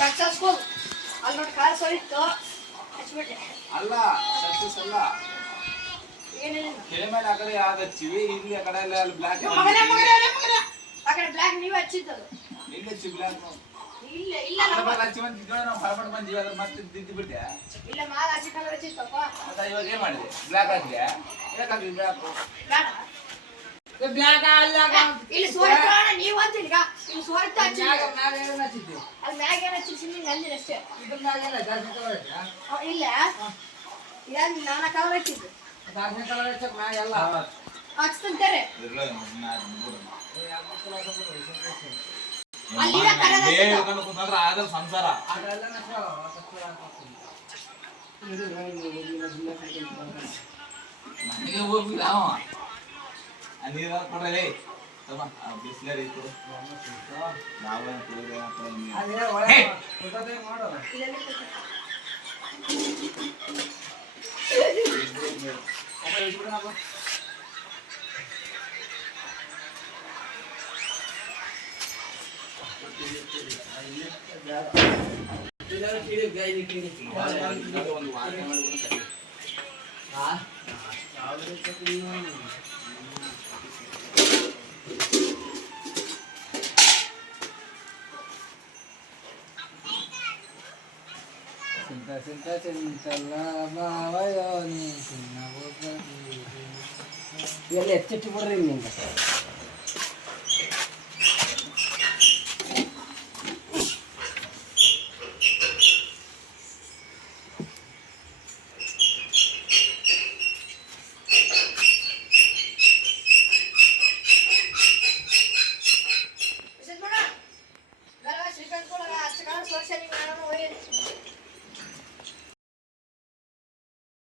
successful ಅಲ್ಲಿ ನೋಡಿ ಕಾಲ್ ಸೋರಿತ್ತು ಹಚ್ಬಿಟ್ಟೆ ಅಲ್ಲ ಸಕ್ಸಸ್ ಅಲ್ಲ ಏನೇನು ಕೆಳ ಮೇಲೆ ಆ ಕಡೆ ಯಾವ್ದು ಹಚ್ಚಿವಿ ಇಲ್ಲಿ ಆ ಕಡೆ ಎಲ್ಲ ಬ್ಲ್ಯಾಕ್ ಆ ಕಡೆ ಬ್ಲ್ಯಾಕ್ ನೀವು ಹಚ್ಚಿದ್ದದು ಇಲ್ಲಿ ಹಚ್ಚಿ ಬ್ಲ್ಯಾಕ್ ಇಲ್ಲ ಇಲ್ಲ ಹಚ್ಚಿ ಬಂದಿದ್ವಿ ನಾವು ಹೊರಬಟ್ಟು ಬಂದ್ವಿ ಅದ್ರ ಮತ್ತೆ ತಿದ್ದು ಬಿಟ್ಟೆ ಇಲ್ಲ ಮಾಲ ಹಚ್ಚಿ ಕಲರ್ ಹಚ್ಚಿತ್ತಪ್ಪ ಮತ್ತೆ ಇವಾಗ ಏನ್ ಮಾಡಿದೆ ಬ್ಲ್ಯಾಕ್ ಹಾಕಿದೆ ಯಾಕಾಗ್ಲಿ ಬ್ಲ್ಯಾಕ್ ಬೇಡ ಬ್ಲ್ಯಾಕ್ ಅಲ್ಲ ಇಲ್ಲಿ ಸೋರಿತ ನೀವು ಅಂತೀರಿ ಈಗ ಇಲ್ಲಿ ಸೋರಿತ ಹಚ್ಚಿ ಅಲ್ಲಿ ಮ್ಯಾಗ ಏನು ಹಚ್ಚಿ ಸಿಮ್ಮಿಂಗ್ ಅಂದಿರ ಅಷ್ಟೇ ಇಲ್ಲ ಯಾರು ನಾನಾ ಕಲರ್ ಹಚ್ಚಿದ್ದು ಹಚ್ತಂತಾರೆ ಆಗಲ್ಲ ಸಂಸಾರ ನನಗೆ ಹೋಗ್ಬಿಲ್ಲ ನೀರು ಕೊಡ್ರೇ ಬಿಸ್ಲರಿ ಇತ್ತು ಒಂದು ವಾರ చింతల బావయోని చిన్న ఎಲ್ಲಿ ಎಚ್ಚೆಟ್ಟು ಬಿಡ್ರಿ ನಿಂಗೆ